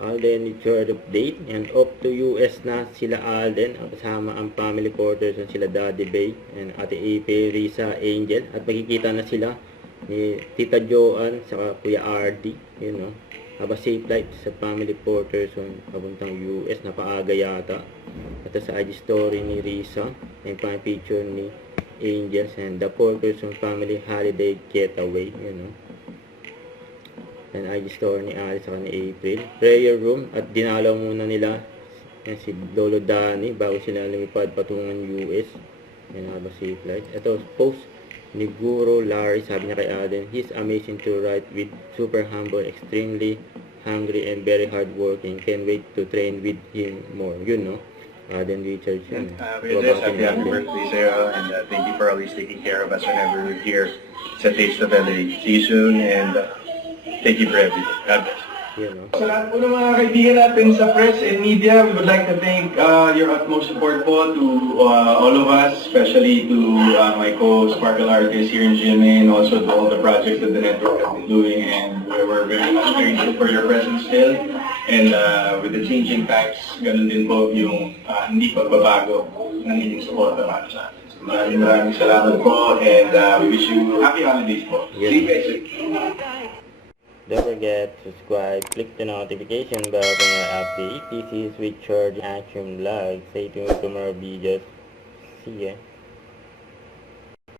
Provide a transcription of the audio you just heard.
Alden Richard update. And off to US na sila Alden. Kasama ang family quarters ng sila Daddy Bay and Ate Ape, Risa, Angel. At magkikita na sila ni Tita Joanne sa Kuya RD. Yun know. Haba safe flight sa family quarters papuntang US. Napaaga yata. At sa IG story ni Risa. Yung pang picture ni Angels and the four-person family holiday getaway. You know. And IG story ni Alice sa ni April. Prayer room at dinalaw muna nila si Lolo Danny bago sila lumipad patungong US. Yan nga ba safe flight. Ito post ni Guro Larry, sabi niya kay Aden, he's amazing to write with, super humble, extremely hungry and very hardworking. Can't wait to train with him more. Yun no? Aden Richards yun. Happy birthday, Sarah, and thank you for always taking care of us whenever we're here sa Taste of LA. See you soon, and thank you for everything. God bless. Yun no? Sa lahat po ng mga kaibigan natin sa press and media, we would like to thank your utmost support po to all of us, especially to my co-Sparkle artists here in GMA, and also to all the projects that the network has been doing, and we're very much grateful for your presence still. And with the changing times, ganun din po yung hindi pagbabago ng inyong support para sa atin. So, maraming salamat po, and we wish you happy holidays po. Yes. See you guys. Don't forget to subscribe, click the notification bell for more updates. This is with Charge Action Vlog. Stay tuned for more videos. See ya.